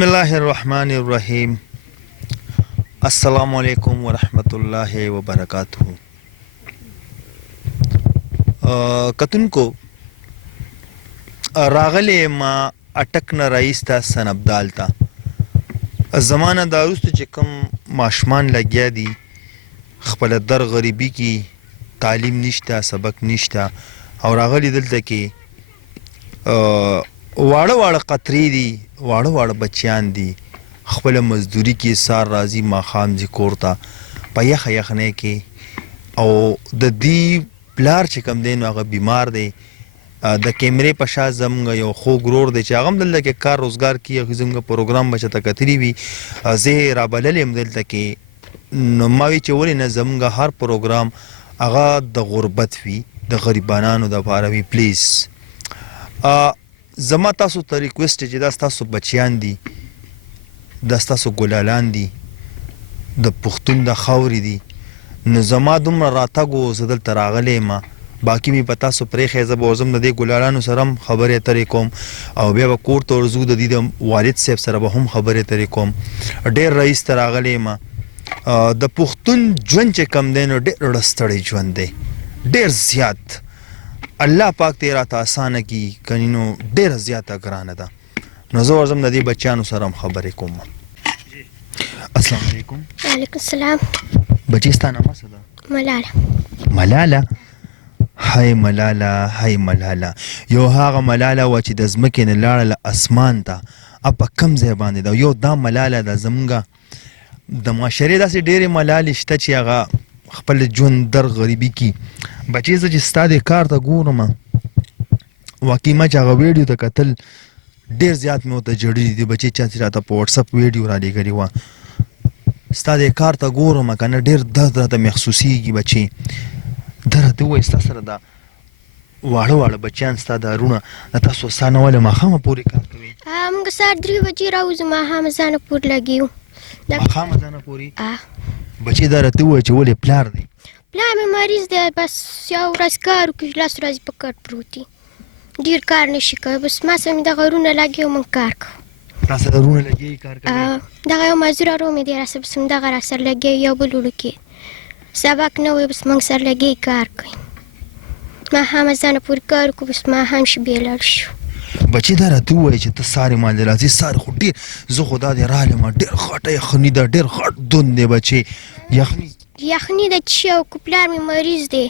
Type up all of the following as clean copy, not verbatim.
بسم الله الرحمن الرحیم. السلام علیکم ورحمت الله وبرکاتہ. کتونکو راغلی ما اټک نه رئیس ته سنبدال ته زمانه دا وروسته چې کوم ماشومان لګیا دي خپله در غریبي کې تعلیم نشته سبق نشته او راغلي دلته کې واړه واړه قطرې دي واړه واړه بچیان دي خپله مزدوري کې سار راځي ماښام ځي کور ته په یخه یخنۍ کې او د دې پلار چې کوم دی نو هغه بیمار دی د کیمرې په شا زموږ یو خوږ ورور دی چې هغه هم دلته کې کار روزګار کوي هغې زموږ پروګرام به چېرته کتلي وي زه یې رابللی یم دلته کې نو ما وی چې ولې نه زموږ هر پروګرام هغه د غربت وي د غریبانانو دپاره وي پلیز زما تاسو ته ریکویسټ چې دا ستاسو بچیان دي دا ستاسو ګلالان دي د پښتون د خاورې دي نو زما دومره راتګ و زه دلته راغلی یم باقي مې په تاسو پرېښی زه به ورځم د دې ګلالانو سره هم خبرې اترې کوم او بیا به کور ته ورځو د دې د والد صاحب سره به هم خبرې اترې کوم ډېر رئیس ته راغلی یم د پښتون ژوند چې کم دی نو ډېر ستړی ژوند دی ډېر زیات الله پاک دې راته اسانه کړي کنې نو ډېره زیاته ګرانه ده نو زه ورځم د دې بچیانو سره هم خبرې کوم. السلام علیکم. وعلیکم السلام. بچی ستا نامه څه ده؟ ملاله. ملاله؟ هی ملاله هی ملاله یو هغه ملاله وه چې د ځمکې نه لاړله اسمان ته په کوم ځای باندې ده یو دا ملاله ده زمونږ د معاشرې داسې ډېرې ملالې شته چې هغه خپل ژوند در غریبي کي بچې زه چې ستا دې کار ته ګورم واقعي ما چې هغه ویډیو ته کتل ډېر زیات مې ورته جړلي دي بچې چا چې راته په وټساپ ویډیو رالېږلې وه ستا دې کار ته ګورم که نه ډېر درد راته محسوسېږي بچې ده راته ووایه ستا سره دا واړه واړه بچیان ستا دا وروڼه د تاسو ستا نه ولې ماښامه پورې کار کوي؟ موږ سهار 3 بجې راوځو ماښامه ځانه پورې لګېو. ماښامه ځانه پورې؟ بچې دا راته ووایه چې ولې پلار دی؟ پلار مې مریض دی بس یو ورځ کار وکړي 10 ورځې په کټ پروت دی ډېر کار نه شي کوی بس ما سره مې دغه وروڼه لګېو موږ کار کوو. تا سره وروڼه لګېږي کار کوي؟ دغه یو مزدور ورور مې دی راسره بس همدغه راسره لګېږي یو بل وړو کې سبق نه وایي بس موږ سره لګېږي کار کوي ماښامه ځانه پورې کار وکړو بس ماښام شي بیا لاړ شو. بچې دا راته ووایه چې ته سارې مالې راځې سارې خو ډېر زه خو دا دې رالم ډېر غټه یخني ده ډېر غټ دون دی بچې یخني ده چیا وکړو پلار مې مریض دی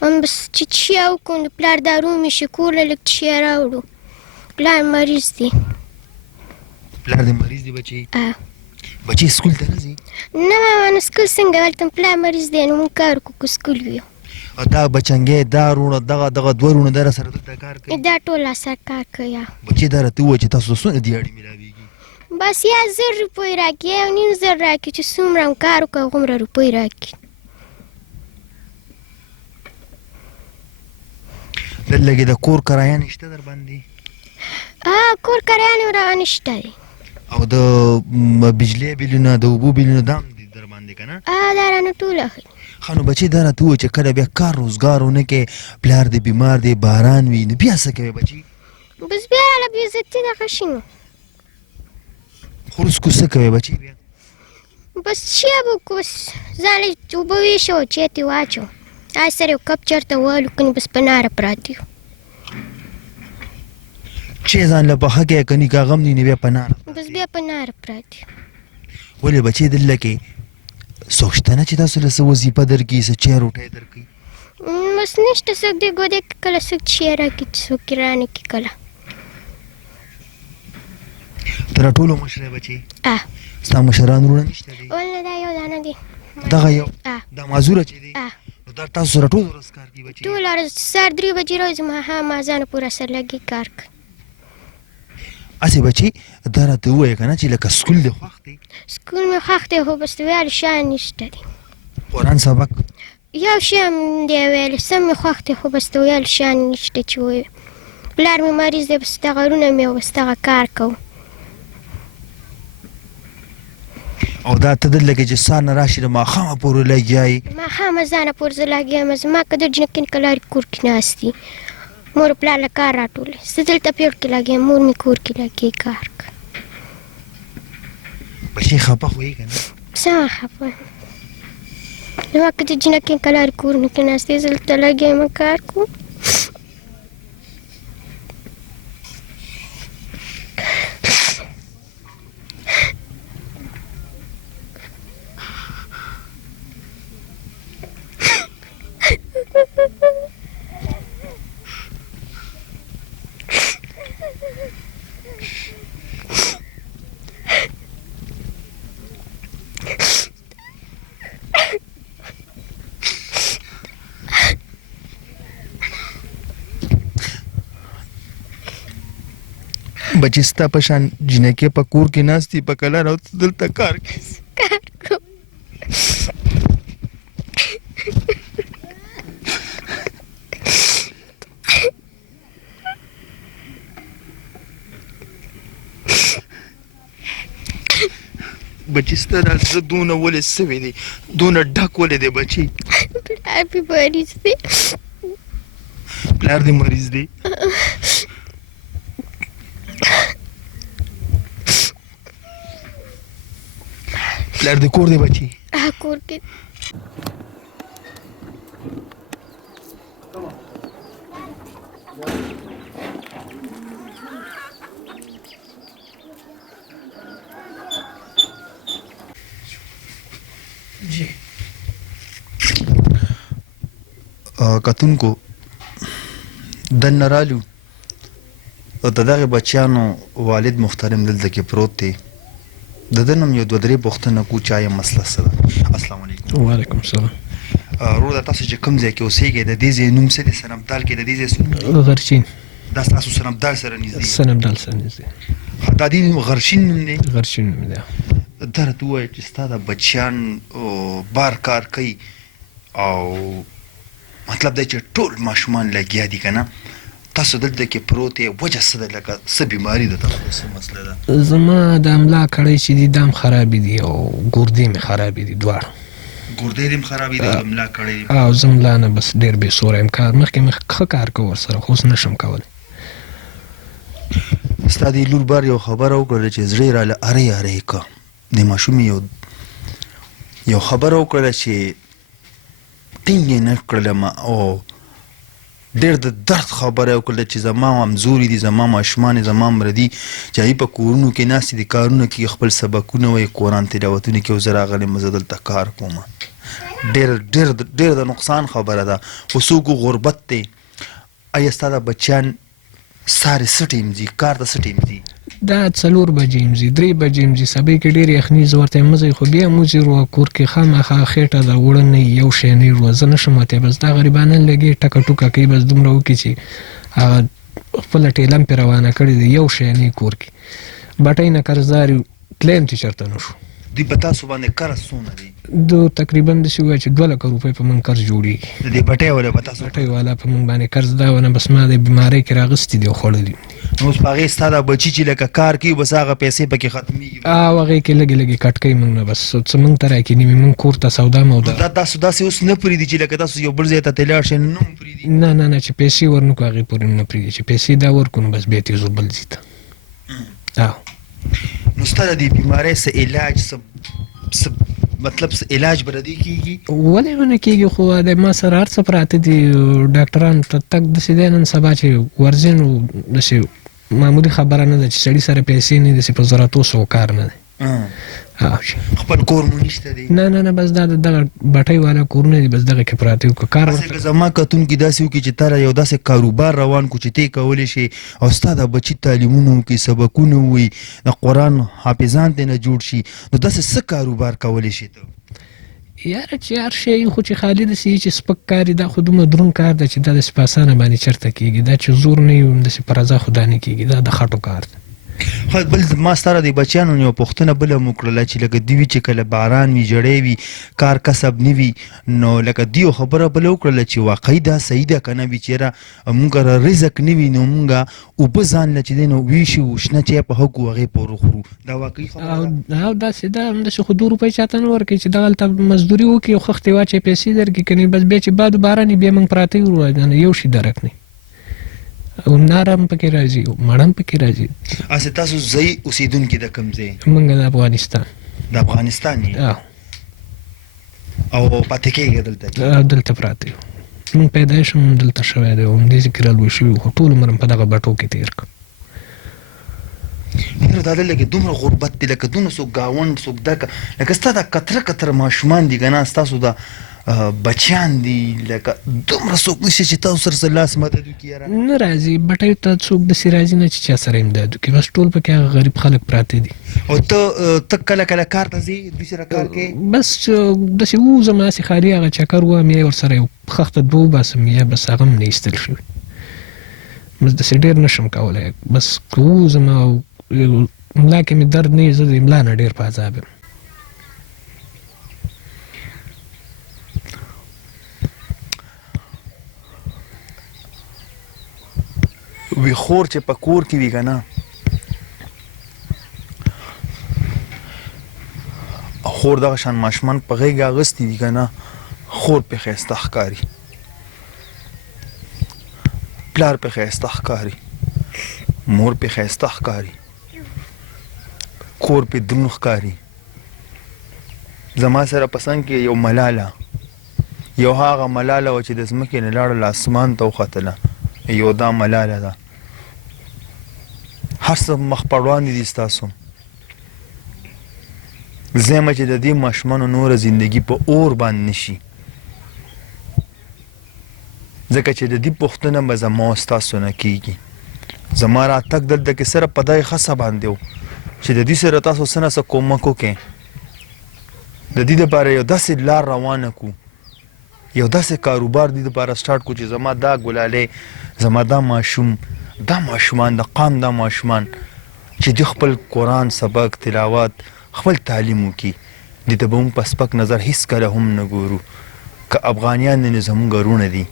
بس چې چیا وکړو د پلار دارو مې شي کور له لږ چیا راوړو پلار مریض دی. پلار دې مریض دی بچې؟ بچې سکول ته نه ځي؟ نه ماما نو سکول څنګه هلته پلار مریض دی نو موږ کار وکړو که سکول وي. دا بچنګی دا وروڼه دغه دوه وروڼه دا راسره دلته کار کوي؟ دا ټول راسره کار کوي. بچې دا راته ووایه چې تاسو ته څومره دیاړې میلاویږي؟ بس یا 1000 روپۍ راکړي یا 9,000 راکړي چې څومره هم کار وکړو هغومره روپۍ راکړي. دلته لږې د کور کرایه نشته در باندې؟ کور کرایه نه رانه شته دی او د بجلۍ بیلونه د اوبو بیلونه دا هم دي در باندې که نه؟ دا رانه ټول اخلي. ښه نو بچې دا راته ووایه چې کله بیا کار روزګار ونه کوې پلار دې بیمار دی باران وي نو بیا څه کوې بچې؟ بس بیا راله بېعزتي دغه شي نو خو رسکو څه کوې بچې بیا؟ بس چیا به وکړو بس ځان له اوبه ویښو چای ترې واچو هغې سره یو کپ چېرته والو کنې بس په ناره پراته یو چای ځان له پخه کوې که نکاح غم دي نو بیا په ناره بس بیا په ناره پراته یو. ولې بچې دلته کې څوک شته نه چې تاسو له څه وظیفه درکړي څه چای روټۍ درکړي؟ بس نشته څوک دی ګودی کې کله څوک چای راکړي څوک یې رانه کړي کله. ته را ټولو مشره بچې؟ ستا مشران وروڼه نشته دی؟ ولنه دا یو دانه دی دغه یو دا معذوره چې دی نو دا تاسو سره ټول ورځ کار کوي بچې؟ ټوله ورځ سهار 3 بجې راوځي ماښام اذانه پوره سره لګي کار کوي. هسې بچې دا راته ووایه که نه چې لکه سکول دې خوښ دی؟ سکول مې خوښ دی خو بس د ویلو شیان نشته دی. قرآن سبق؟ یو شی هم دی ویلی سم مې خوښ دی خو بس د ویلو شیان نشته چې ووایو پلار مې مریض دی بس دغه وروڼه مې بس دغه کار کوو. او دا ته دلته کې چې سهار نه راشي د ماښامه پورې لګیا یې؟ ماښامه ځانه پورې زه لګیا یم زما که د جنکۍ کلارې کور کې ناست دي مور پلار له کار راټولوي زه دلته پیړ کې لګیا یم مور مې کور کې لګیا کار کوي. بچی خفه خو یې که نه څه خفه یم زما که د جینکې کلار کورونه کې ناستې زه دلته لګیا یم کار کوم بچی ستا په شان جینکې په کور کې ناستې په کلار او ته دلته کار کوې کار کوم بچی ستا دا زړه دونه ولې سوی دی دونه ډک ولې دی بچی پلار مې مریض دی پلار دې مریض دی پلار دې کور دی بچی کور کې کتونکو دننه رالو او د دغې بچیانو والد محترم دلته کې پروت دی د ده نوم یو دوه درې پوښتنه کوو چې آیا مسله څه ده السلام علیکم وعلیکم السلام وروره تاسو چې کوم ځای کې اوسېږئ د دې ځای نوم څه دی سنبدال کې د دې ځای څه نوم دی غرچین دا ستاسو سنبدال سره نږدې سنبدال سره نږدې دا دې غرشین نوم دی غرچین نوم دی دا راته ووایه چې ستا د بچیان بار کار کوي او مطلب دی چې ټول ماشومان لګیا دي که نه تاسو دلته کې پروت یې وجه څه ده لکه څه بیماري ده تاسو څه مسله ده زما د املا کړی چې دي دا هم خرابې دي او ګردې مې خرابې دي دواړه ګردې دې هم خرابې دي او ملا کړی دي او زه ملا نه بس ډېر بې سوری یم کار مخکې مې ښه کار کوه ورسره خو اوس نشم کولی ستا دې لور بار یو خبره وکړله چې زړه یې راله ارې ارې که د ماشوم یو خبره وکړله چې ټینګ یې نه کړلم او ډېر د درد خبره یې وکړله چې زما همزوري دي زما ماشومان زما مره دي چې هغوی په کورونو کې ناستې دي کارونه کوي خپل سبقونه وایي قرآن تلاوتونه کوي او زه راغلی یم زه دلته کار کوم ډېر د نقصان خبره ده خو څوک غربت دی ایا ستا د بچیان سارې څه ټیم ځي کار ته څه ټیم ځي دا 4 بجې یم ځي 3 بجې یم ځي سبا کې ډېر یخني زه ورته یم مه ځئ خو بیا هم وځي روه کور کې خامخا خېټه ده اوړه نه وي یو شی نه وي روه زه نشم وتی بس دا غریبانه لګي ټکه ټوکه کوي بس دومره وکړي چې هغه خپله ټیله هم پرې روانه کړې ده یو شی نه وي کور کې بټۍ نه قرضدار یو تلی هم چې چېرته نه شو دوی په تاسو باندې قرض څومره دی دو تقریبا داسې ووایه چې 2 لکه روپۍ په موږ قرض جوړېږي د دې بټۍ والا په تاسو بټۍ والا په موږ باندې قرض دا ونه بس ما د بیمارۍ کې راغستې دي او خوړلي نو اوس په هغې ستا دا بچي چې لکه کار کوي بس هغه پیسې پکې ختمېږي او هغې کې لږې لږې کټ کوي موږ نه بس څه موږ ته راکړي مې موږ کور ته سودا مودا دا تاسو داسې اوس نه پرېږدي چې لکه تاسو یو بل ځای ته تلاړ شئ نو هم پرېږدي نه نه نه چې پیسې ورنکړو هغې پورې نه پرېږدي چې پیسې دا ورکړو نو بس بیا تېزو بل ځي ته نو ستا د دې بیمارۍ څه علاج څه مطلب علاج به د دې کېږي ولې ونه کېږي خو د ما سره هر څه پراته دي ډاکټرانو ته تګ داسې دی نن سبا چې ورځې نو داسې معمولي خبره نه ده چې سړي سره پیسې نه داسې په ضرورتو سو کار نه دی خپل کور مو نشته دی نه نه نه بس دا دغه بټۍ والا کورونه دي بس دغه کې پراته وي که کار هسې که زما کتونکي داسې وکړي چې تا یو داسې کاروبار روان کړو چې ته یې کولی شي او ستا د بچي تعلیمونه وکړي سبقونه ووایي د قرآن حافظان ترې نه جوړ شي نو داسې څه کاروبار کولی شي ته یاره چې هر شی خو چې خالي داسې وي چې سپک کار دا خو دومره دروند کار ده چې دا داسې په اسانه باندې چېرته کېږي دا چې زور نه وي داسې په رضا خو دا نه کېږي دا د خټو کار ده بل ما سره د بچیانو یو پوښتنه بله مو کړله چې لکه دوی چې کله باران وي جړی وي کار کسب نه وي نو لکه دوی خبره بله وکړله چې واقعي دا صحیح ده که نه وي چېرې موږ رزق نه وي نو موږ اوبه ځان له چې دی نو ویشو شنه چای په هکو هغې پورې خورو دا واقعي خبره او داسې دا همداسې خو 2 روپۍ چاته نه ورکوي چې دغلته مزدوري وکړي او خښتې واچوي پیسې درکړي که نه بس بیا چې باد و باران بیا موږ پراته یو یو شي درک نه او ناره هم پکې راځي او مړه هم پکې راځي هسې تاسو ځئ اوسېدونکي د کوم ځای موږ د افغانستان د افغانستان یې او پاتې کېږي دلته دلته پراته یو مونږ پیدایش هم دلته شوی دی او همدې کې رالوی شوي خو ټول عمر هم په دغه بټو کې تېر کړ یاره دا دلته کې دومره غربت دی لکه دونه څوک ګاونډ څوک دکه لکه ستا دا کتره کتره ماشومان دي که نه ستاسو دا بچیان دي لکه دومره څوک نشته چې تاسو سره لاس مدد وکړي یاره نه راځي بټیو ته څوک داسې راځي نه چې چا سره امداد وکړي بس ټول پکې هغه غریب خلک پراته دي او ته کله کله کار ته ځې دوی سره کار کوې بس داسې ووځم هسې خالي هغه چکر ووایم یا ورسره یو خښته دوه وباسم یا بس هغه هم نه ایستل شوي بس داسې ډېر نشم کولی بس که ووځم او ملا کې مې درد نه وي زه د املا نه ډېر په عذاب یم وی خور چې په کور کې وي که نه خور دغه شان ماشومان په غېږ اغوستي وي که نه خور پې ښایسته ښکاري پلار پې ښایسته ښکاري مور پې ښایسته ښکاري کور پې دروند ښکاري زما سره په څنګ کې یو ملاله یو هغه ملاله وه چې د ځمکې نه لاړله اسمان ته وختله یو دا ملاله ده هر څه مخ په وړاندې دي ستاسو زه یم چې د دې ماشومانو نوره زندګي په اور باندې نه شي ځکه چې د دې پوښتنه به زما او ستاسو نه کېږي زما راتګ دلته کې صرف په دغې خصه باندې و چې د دې سره تاسو څه نه څه کومک وکړئ د دې دپاره یو داسې لار روانه کړو یو داسې کاروبار دې دپاره سټارټ کړو چې زما دا ګلالی زما دا ماشومان د قام دا ماشومان چې دوی خپل قرآن سبق تلاوت خپل تعلیم وکړي دې ته به موږ په سپک نظر هېڅکله هم نه ګورو که افغانیان دي نو زموږ وروڼه دي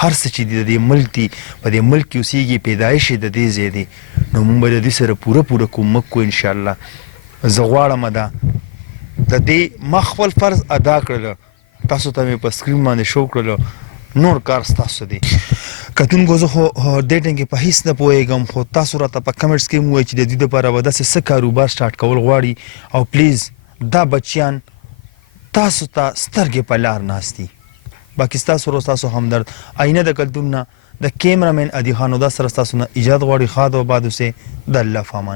هر څه چې د دې ملک دي په دې ملک کې اوسېږي پیدایش یې د دې ځای دی نو موږ به د دې سره پوره کومک کوو انشاءالله زه غواړم د دې ما خپل فرض ادا کړله تاسو ته مې په سکرین باندې شو کړلو نور کار ستاسو دی کتونکو زه خو دې ټیم کې په هېڅ نه پوهېږم خو تاسو راته په کمنټس کې ووایئ چې د دې دپاره به داسې څه کاروبار سټارټ کول غواړي او پلیز دا بچیان تاسو ته سترګې په لار ناست دي باقي ستاسو سره ستاسو همدرد آینه د کلتور نه د کیمرامین ادي خان دا سره ستاسو نه ایجاد غواړي ښاد و آباد اوسئ د الله په امان